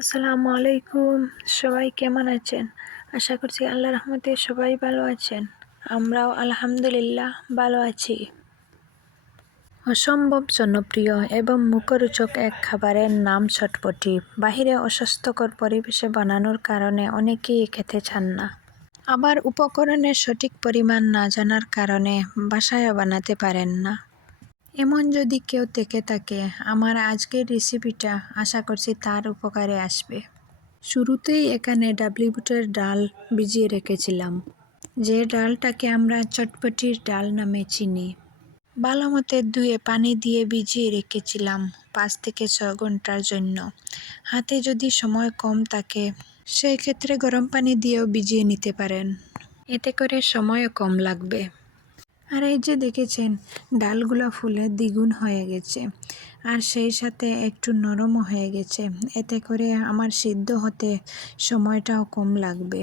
আসসালামু আলাইকুম। সবাই কেমন আছেন? আশা করছি আল্লাহর রহমতে সবাই ভালো আছেন। আমরাও আলহামদুলিল্লাহ ভালো আছি। অসম্ভব জনপ্রিয় এবং মুখরোচক এক খাবারের নাম চটপটি। বাহিরে অস্বাস্থ্যকর পরিবেশে বানানোর কারণে অনেকেই খেতে চান না। আবার উপকরণের সঠিক পরিমাণ না জানার কারণে বাসায়ও বানাতে পারেন না। এমন যদি কেউ থেকে থাকে, আমার আজকের রেসিপিটা আশা করছি তার উপকারে আসবে। শুরুতেই এখানে ডাবলি বুটের ডাল ভিজিয়ে রেখেছিলাম, যে ডালটাকে আমরা চটপটির ডাল নামে চিনি। ভালো মতো ধুয়ে পানি দিয়ে ভিজিয়ে রেখেছিলাম 5 থেকে 6 ঘন্টার জন্য। হাতে যদি সময় কম থাকে সেই ক্ষেত্রে গরম পানি দিয়েও ভিজিয়ে নিতে পারেন, এতে করে সময়ও কম লাগবে। আর এই যে দেখেছেন, ডালগুলো ফুলে দ্বিগুণ হয়ে গেছে, আর সেই সাথে একটু নরমও হয়ে গেছে। এতে করে আমার সিদ্ধ হতে সময়টাও কম লাগবে।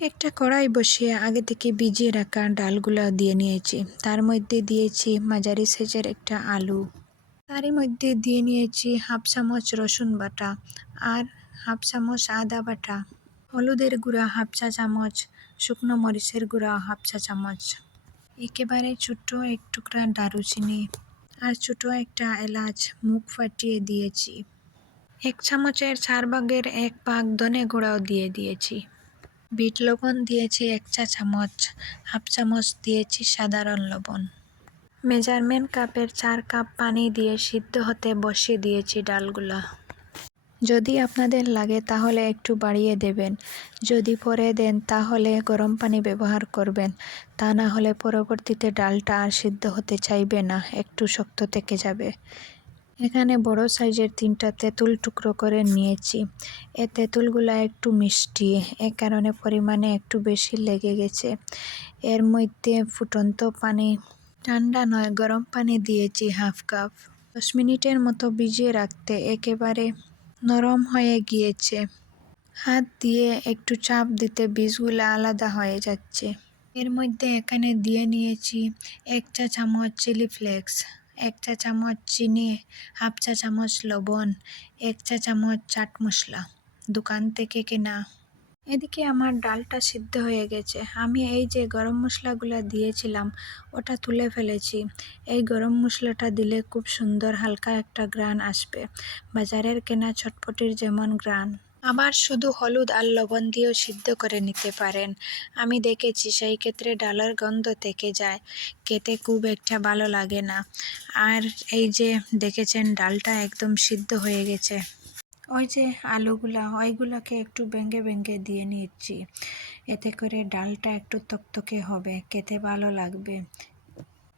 একটা কড়াই বসিয়ে আগে থেকে ভিজিয়ে রাখা ডালগুলো দিয়ে নিয়েছি। তার মধ্যে দিয়েছি মাঝারি সাইজের একটা আলু। তারই মধ্যে দিয়ে নিয়েছি হাফ চামচ রসুন বাটা আর হাফ চামচ আদা বাটা, হলুদের গুঁড়া হাফ চা চামচ, শুকনো মরিচের গুঁড়া হাফ চা চামচ, একেবারে ছোট্ট এক টুকরা দারুচিনি আর ছোট একটা এলাচ মুখ ফাটিয়ে দিয়েছি। 1 চামচের 4 ভাগের 1 ভাগ ধনে গুঁড়াও দিয়ে দিয়েছি। বিট লবণ দিয়েছি 1 চা চামচ, হাফ চামচ দিয়েছি সাধারণ লবণ। মেজারমেন্ট কাপের 4 কাপ পানি দিয়ে সিদ্ধ হতে বসিয়ে দিয়েছি ডালগুলা। যদি আপনাদের লাগে তাহলে একটু বাড়িয়ে দেবেন, যদি পরে দেন তাহলে গরম পানি ব্যবহার করবেন, তা না হলে পরবর্তীতে ডালটা আর সিদ্ধ হতে চাইবে না, একটু শক্ত থেকে যাবে। এখানে বড় সাইজের 3টা তেঁতুল টুকরো করে নিয়েছি। এই তেঁতুলগুলা একটু মিষ্টি, এ কারণে পরিমাণে একটু বেশি লেগে গেছে। এর মধ্যে ফুটন্ত পানি, ঠান্ডা নয় গরম পানি দিয়েছি হাফ কাপ। 10 মিনিটের মতো ভিজিয়ে রাখতে একেবারে নরম হয়ে গিয়েছে। হাত দিয়ে একটু চাপ দিতে বীজগুলা আলাদা হয়ে যাচ্ছে। এর মধ্যে এখানে দিয়ে নিয়েছি 1 চা চামচ চিলি ফ্লেক্স, 1 চা চামচ চিনি, হাফ চা চামচ লবণ, 1 চা চামচ চাট মশলা, দোকান থেকে কেনা। এদিকে আমার ডালটা সিদ্ধ হয়ে গেছে। আমি এই যে গরম মশলাগুলো দিয়েছিলাম ওটা তুলে ফেলেছি। এই গরম মশলাটা দিলে খুব সুন্দর হালকা একটা ঘ্রাণ আসবে, বাজারের কেনা চটপটির যেমন ঘ্রাণ। আবার শুধু হলুদ আর লবণ দিয়েও সিদ্ধ করে নিতে পারেন। আমি দেখেছি সেই ক্ষেত্রে ডালের গন্ধ থেকে যায়, খেতে খুব একটা ভালো লাগে না। আর এই যে দেখেছেন ডালটা একদম সিদ্ধ হয়ে গেছে। ওই যে আলুগুলা ওইগুলাকে একটু ভেঙে ভেঙে দিয়ে নিচ্ছি, এতে করে ডালটা একটু তকতকে হবে, খেতে ভালো লাগবে।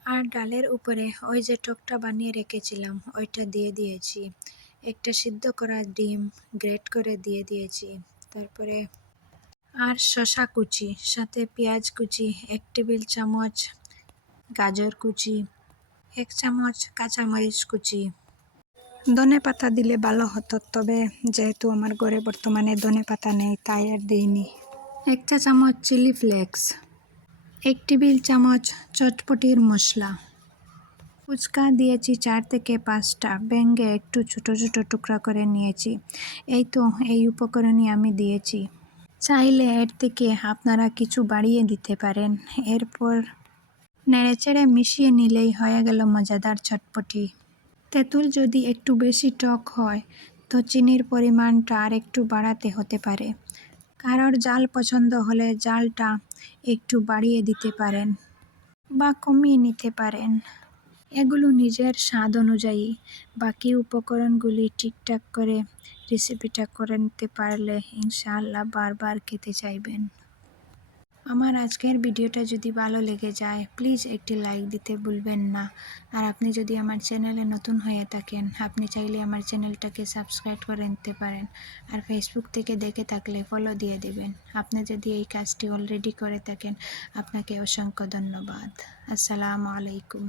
আর ডালের উপরে ওই যে টকটা বানিয়ে রেখেছিলাম ওইটা দিয়ে দিয়েছি। একটা সিদ্ধ করা ডিম গ্রেট করে দিয়ে দিয়েছি। তারপরে আর শসা কুচি, সাথে পেঁয়াজ কুচি 1 টেবিল চামচ, গাজর কুচি 1 চামচ, কাঁচামরিচ কুচি। ধনেপাতা দিলে ভালো হতো, তবে যেহেতু আমার ঘরে বর্তমানে ধনেপাতা নেই তাই আর দিইনি। 1 চা চামচ চিলি ফ্লেক্স, 1 টেবিল চামচ চটপটির মশলা। ফুচকা দিয়েছি 4 থেকে 5টা, ভেঙে একটু ছোট ছোট টুকরা করে নিয়েছি। এই তো এই উপকরণই আমি দিয়েছি। চাইলে এর থেকে আপনারা কিছু বাড়িয়ে দিতে পারেন। এরপর নেড়েচেড়ে মিশিয়ে নিলেই হয়ে গেল মজাদার চটপটি। তেঁতুল যদি একটু বেশি টক হয় তো চিনির পরিমাণটা আর একটু বাড়াতে হতে পারে। কারোর জাল পছন্দ হলে জালটা একটু বাড়িয়ে দিতে পারেন বা কমিয়ে নিতে পারেন, এগুলো নিজের স্বাদ অনুযায়ী। বাকি উপকরণগুলি ঠিকঠাক করে রেসিপিটা করে নিতে পারলে ইনশাআল্লাহ বারবার খেতে চাইবেন। আমার আজকের ভিডিওটা যদি ভালো লেগে যায় প্লিজ একটি লাইক দিতে ভুলবেন না। আর আপনি যদি আমার চ্যানেলে নতুন হয়ে থাকেন আপনি চাইলে আমার চ্যানেলটাকে সাবস্ক্রাইব করে নিতে পারেন। আর ফেসবুক থেকে দেখে থাকলে ফলো দিয়ে দেবেন। আপনি যদি এই কাজটি অলরেডি করে থাকেন আপনাকে অসংখ্য ধন্যবাদ। আসসালামু আলাইকুম।